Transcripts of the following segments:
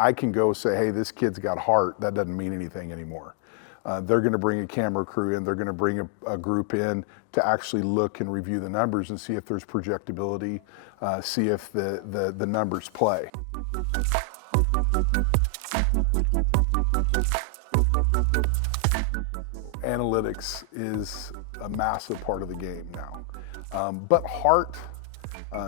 I can go say, hey, this kid's got heart. That doesn't mean anything anymore. They're going to bring a camera crew in. They're going to bring a group in to actually look and review the numbers and see if there's projectability, see if the numbers play. Analytics is a massive part of the game now. But heart,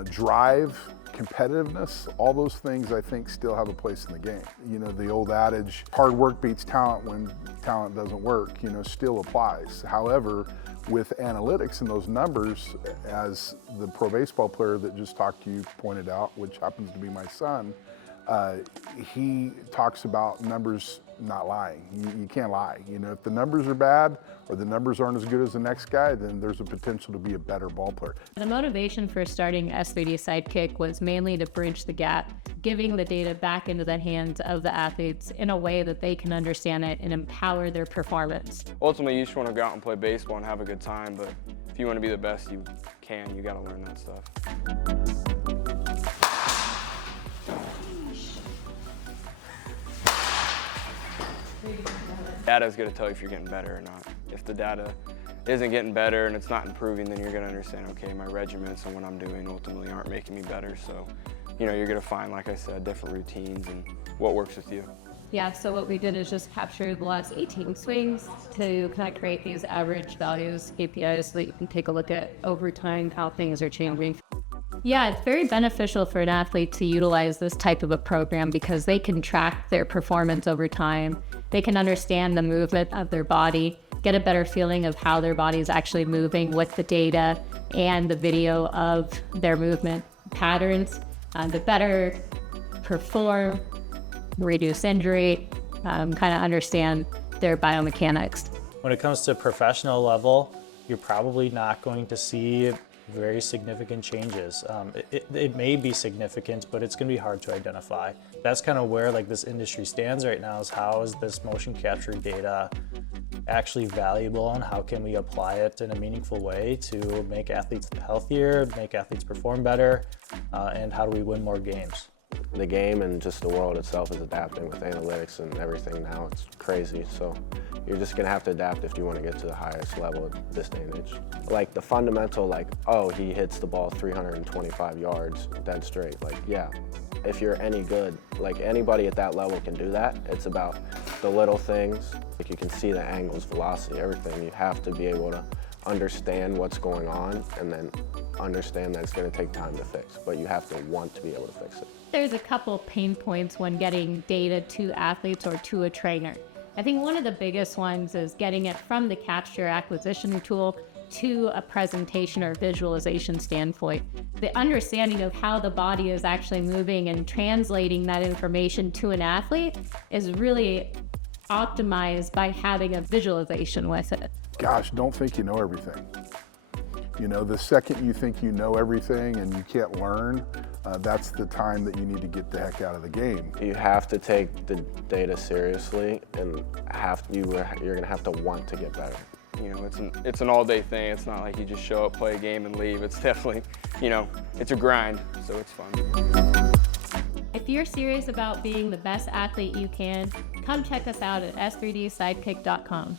drive, competitiveness, all those things I think still have a place in the game. You know, the old adage, hard work beats talent when talent doesn't work, you know, still applies. However, with analytics and those numbers, as the pro baseball player that just talked to you pointed out, which happens to be my son, he talks about numbers not lying. You can't lie. You know, if the numbers are bad or the numbers aren't as good as the next guy, then there's a potential to be a better ball player. The motivation for starting S3D Sidekick was mainly to bridge the gap, giving the data back into the hands of the athletes in a way that they can understand it and empower their performance. Ultimately, you just want to go out and play baseball and have a good time, but if you want to be the best you can, you got to learn that stuff. Data is going to tell you if you're getting better or not. If the data isn't getting better and it's not improving, then you're going to understand, okay, my regiments and what I'm doing ultimately aren't making me better. So, you know, you're going to find, like I said, different routines and what works with you. Yeah, so what we did is just capture the last 18 swings to kind of create these average values, KPIs, so that you can take a look at over time how things are changing. Yeah, it's very beneficial for an athlete to utilize this type of a program because they can track their performance over time. They can understand the movement of their body, get a better feeling of how their body is actually moving with the data and the video of their movement patterns, to better perform, reduce injury, kind of understand their biomechanics. When it comes to professional level, you're probably not going to see very significant changes. It may be significant, but it's going to be hard to identify. That's kind of where like this industry stands right now, is how is this motion capture data actually valuable and how can we apply it in a meaningful way to make athletes healthier, make athletes perform better, and how do we win more games? The game and just the world itself is adapting with analytics and everything now. It's crazy, so you're just gonna have to adapt if you want to get to the highest level at this day and age. Like the fundamental, like, oh, he hits the ball 325 yards dead straight. Like, yeah, if you're any good, like anybody at that level can do that. It's about the little things. Like you can see the angles, velocity, everything. You have to be able to understand what's going on and then understand that it's going to take time to fix, but you have to want to be able to fix it. There's a couple pain points when getting data to athletes or to a trainer. I think one of the biggest ones is getting it from the capture acquisition tool to a presentation or visualization standpoint. The understanding of how the body is actually moving and translating that information to an athlete is really optimized by having a visualization with it. Gosh, don't think you know everything. You know, the second you think you know everything and you can't learn, that's the time that you need to get the heck out of the game. You have to take the data seriously and you're gonna have to want to get better. You know, it's an all-day thing. It's not like you just show up, play a game, and leave. It's definitely, you know, it's a grind, so it's fun. If you're serious about being the best athlete you can, come check us out at s3dsidekick.com.